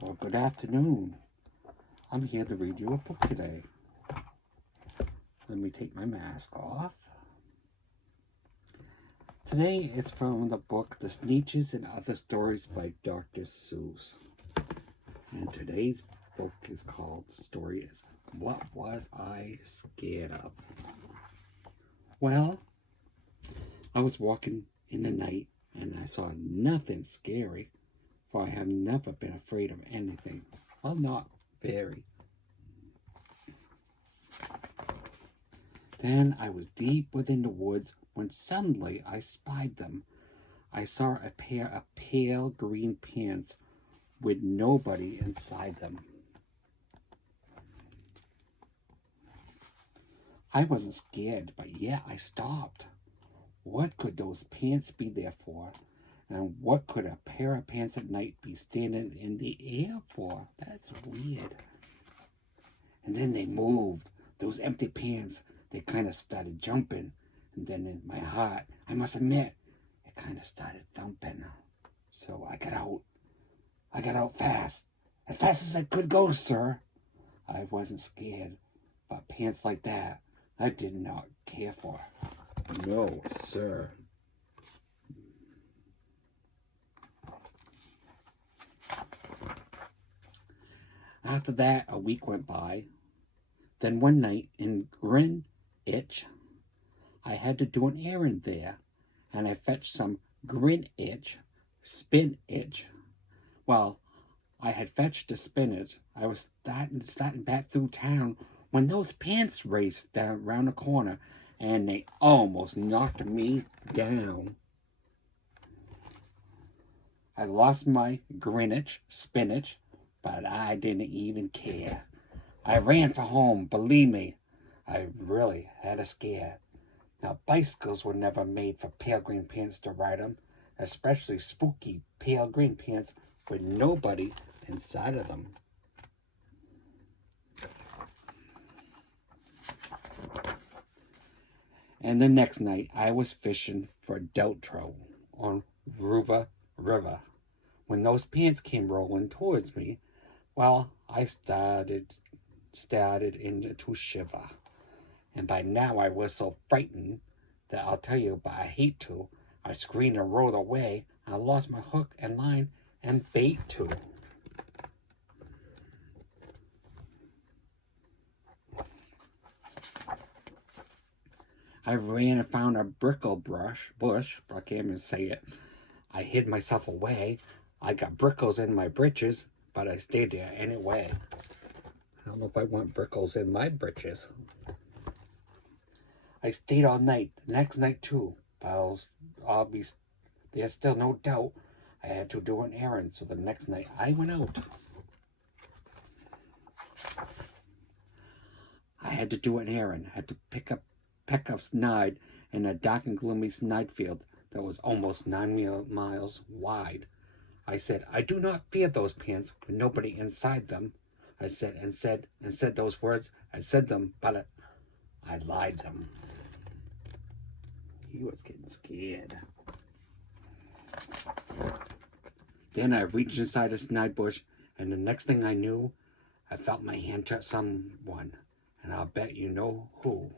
Well, good afternoon. I'm here to read you a book today. Let me take my mask off. Today is from the book The Sneetches and Other Stories by Dr. Seuss. And today's book is called, the story is, What Was I Scared Of? Well, I was walking in the night and I saw nothing scary, for I have never been afraid of anything. Well, not very. Then I was deep within the woods when suddenly I spied them. I saw a pair of pale green pants with nobody inside them. I wasn't scared, but yet I stopped. What could those pants be there for? And what could a pair of pants at night be standing in the air for? That's weird. And then they moved. Those empty pants, they kind of started jumping. And then in my heart, I must admit, it kind of started thumping. So I got out. I got out fast. As fast as I could go, sir. I wasn't scared. But pants like that, I did not care for. No, sir. After that, a week went by. Then one night in Greenwich, I had to do an errand there, and I fetched some Greenwich spinach. Well, I had fetched the spinach. I was starting back through town when those pants raced down round the corner, and they almost knocked me down. I lost my Greenwich spinach, but I didn't even care. I ran for home, believe me. I really had a scare. Now, bicycles were never made for pale green pants to ride them, especially spooky pale green pants with nobody inside of them. And the next night, I was fishing for delta trout on Ruva River. When those pants came rolling towards me, well, I started into shiver. And by now I was so frightened that I'll tell you, but I hate to. I screamed and rolled away. I lost my hook and line and bait too. I ran and found a brickle bush, I can't even say it. I hid myself away. I got brickles in my breeches, but I stayed there anyway. I don't know if I want brickles in my breeches. I stayed all night, the next night too, but there's still no doubt I had to do an errand, so the next night I went out. I had to do an errand, had to pick up snide in a dark and gloomy snide field that was almost 9 miles wide. I said, I do not fear those pants with nobody inside them. I said those words. I said them, but I lied them. He was getting scared. Then I reached inside a snide bush, and the next thing I knew, I felt my hand touch someone, and I'll bet you know who.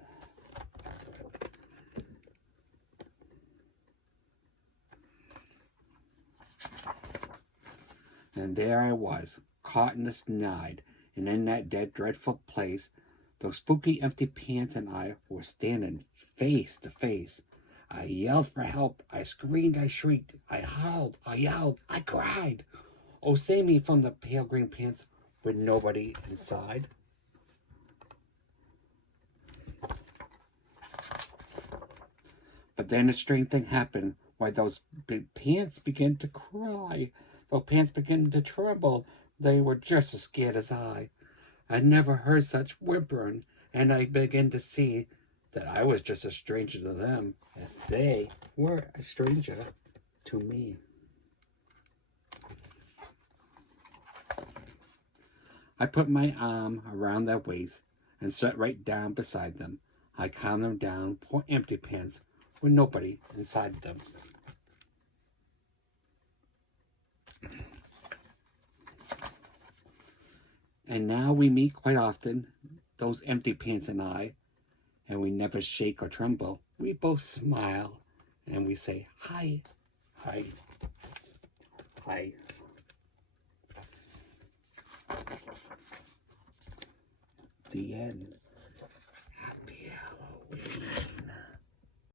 And there I was, caught in the snide, and in that dead, dreadful place, those spooky, empty pants and I were standing face to face. I yelled for help. I screamed. I shrieked. I howled. I yelled. I cried. Oh, save me from the pale green pants with nobody inside. But then a strange thing happened. Why, those big pants began to cry. Those pants began to tremble. They were just as scared as I. I never heard such whimpering, and I began to see that I was just a stranger to them as they were a stranger to me. I put my arm around their waist and sat right down beside them. I calmed them down, poor empty pants with nobody inside them. And now we meet quite often, those empty pants and I, and we never shake or tremble. We both smile and we say, hi, hi, hi. The end.